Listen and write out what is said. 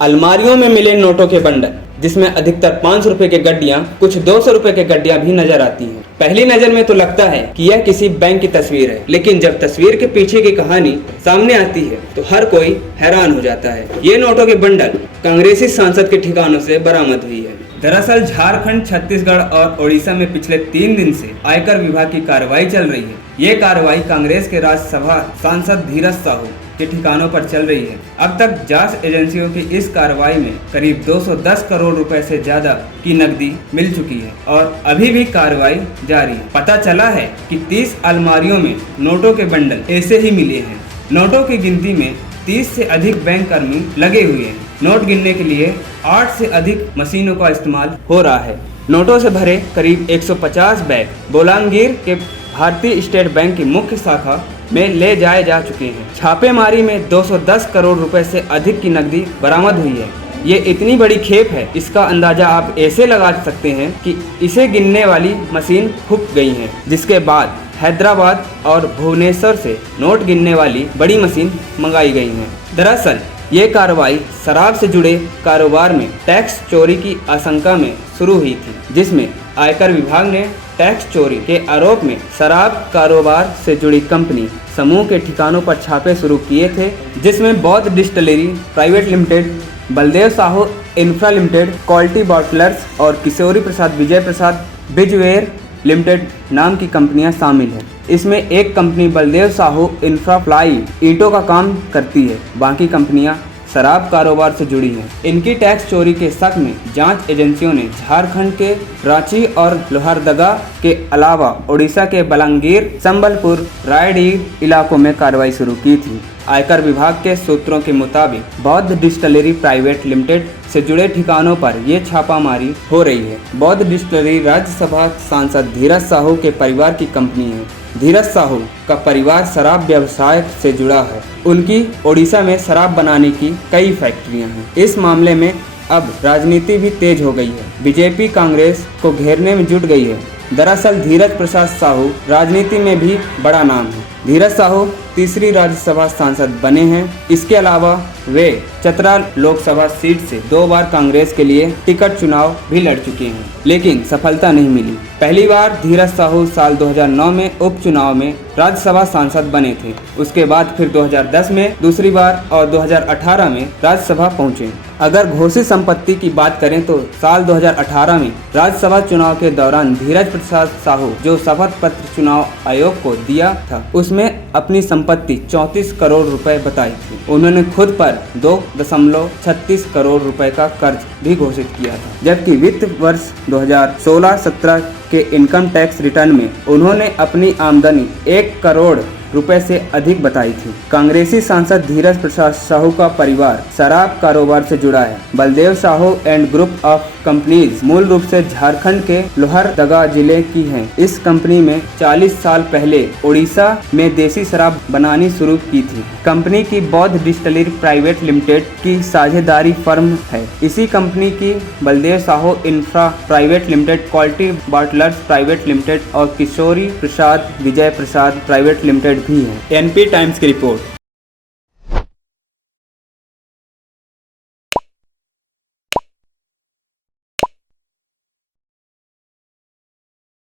अलमारियों में मिले नोटों के बंडल, जिसमें अधिकतर 500 रुपए के गड्डियां, कुछ 200 रुपए के गड्डियां भी नजर आती हैं। पहली नजर में तो लगता है कि यह किसी बैंक की तस्वीर है, लेकिन जब तस्वीर के पीछे की कहानी सामने आती है तो हर कोई हैरान हो जाता है। ये नोटों के बंडल कांग्रेसी सांसद के ठिकानों से बरामद हुई है। दरअसल झारखंड, छत्तीसगढ़ और ओडिशा में पिछले 3 दिन से आयकर विभाग की कार्रवाई चल रही है। ये कार्रवाई कांग्रेस के राज्यसभा सांसद धीरज साहू के ठिकानों पर चल रही है। अब तक जांच एजेंसियों की इस कार्रवाई में करीब 210 करोड़ रुपए से ज्यादा की नकदी मिल चुकी है और अभी भी कार्रवाई जारी है। पता चला है कि 30 अलमारियों में नोटों के बंडल ऐसे ही मिले हैं। नोटों की गिनती में 30 से अधिक बैंक कर्मी लगे हुए हैं। नोट गिनने के लिए 8 से अधिक मशीनों का इस्तेमाल हो रहा है। नोटों से भरे करीब 150 बैग बोलांगीर के भारतीय स्टेट बैंक की मुख्य शाखा में ले जाए जा चुके हैं। छापेमारी में 210 करोड़ रुपए से अधिक की नकदी बरामद हुई है। ये इतनी बड़ी खेप है, इसका अंदाजा आप ऐसे लगा सकते हैं कि इसे गिनने वाली मशीन फूक गई है, जिसके बाद हैदराबाद और भुवनेश्वर से नोट गिनने वाली बड़ी मशीन मंगाई गई है। दरअसल ये कार्रवाई शराब से जुड़े कारोबार में टैक्स चोरी की आशंका में शुरू हुई थी, जिसमें आयकर विभाग ने टैक्स चोरी के आरोप में शराब कारोबार से जुड़ी कंपनी समूह के ठिकानों पर छापे शुरू किए थे, जिसमें बौद्ध distillery private limited, Baldev Sahu infra limited, quality bottlers और किशोरी प्रसाद विजय प्रसाद बिजवेयर लिमिटेड नाम की कंपनियां शामिल हैं। इसमें एक कंपनी बलदेव साहू इंफ्राप्लाई ईंटों का काम करती है, बाकी कंपनियां शराब कारोबार से जुड़ी हैं। इनकी टैक्स चोरी के शक में जांच एजेंसियों ने झारखंड के रांची और लोहरदगा के अलावा ओडिशा के बलांगीर, संबलपुर, रायडीह इलाकों में कार्रवाई शुरू की थी। आयकर विभाग के सूत्रों के मुताबिक बौद्ध डिस्टिलरी प्राइवेट लिमिटेड से जुड़े ठिकानों पर ये छापामारी हो रही है। बौद्ध डिस्टिलरी राज्यसभा सांसद धीरज साहू के परिवार की कंपनी है। धीरज साहू का परिवार शराब व्यवसाय से जुड़ा है। उनकी ओडिशा में शराब बनाने की कई फैक्ट्रियां हैं। इस मामले में अब राजनीति भी तेज हो गई है। बीजेपी कांग्रेस को घेरने में जुट गई है। दरअसल धीरज प्रसाद साहू राजनीति में भी बड़ा नाम है। धीरज साहू तीसरी राज्यसभा सांसद बने हैं। इसके अलावा वे चतरा लोकसभा सीट से 2 बार कांग्रेस के लिए टिकट चुनाव भी लड़ चुके हैं, लेकिन सफलता नहीं मिली। पहली बार धीरज साहू साल 2009 में उपचुनाव में राज्यसभा सांसद बने थे। उसके बाद फिर 2010 में दूसरी बार और 2018 में राज्यसभा पहुंचे। अगर घोषित संपत्ति की बात करें तो साल 2018 में राज्यसभा चुनाव के दौरान धीरज प्रसाद साहू जो शपथ पत्र चुनाव आयोग को दिया था, उसमें अपनी संपत्ति 34 करोड़ रुपए बताई थी। उन्होंने खुद पर 2.36 करोड़ रुपए का कर्ज भी घोषित किया था, जबकि वित्त वर्ष 2016-17 के इनकम टैक्स रिटर्न में उन्होंने अपनी आमदनी 1 करोड़ रुपए से अधिक बताई थी। कांग्रेसी सांसद धीरज प्रसाद साहू का परिवार शराब कारोबार से जुड़ा है। Baldev Sahu and group of companies मूल रूप से झारखंड के लोहरदगा जिले की हैं। इस कंपनी में 40 साल पहले ओडिशा में देसी शराब बनानी शुरू की थी। कंपनी की बौद्ध डिस्टिलरी प्राइवेट लिमिटेड की साझेदारी फर्म है। इसी कंपनी की Baldev Sahu infra private limited, quality bottlers private limited और किशोरी प्रसाद विजय प्रसाद प्राइवेट लिमिटेड भी है। एनपी टाइम्स की रिपोर्ट।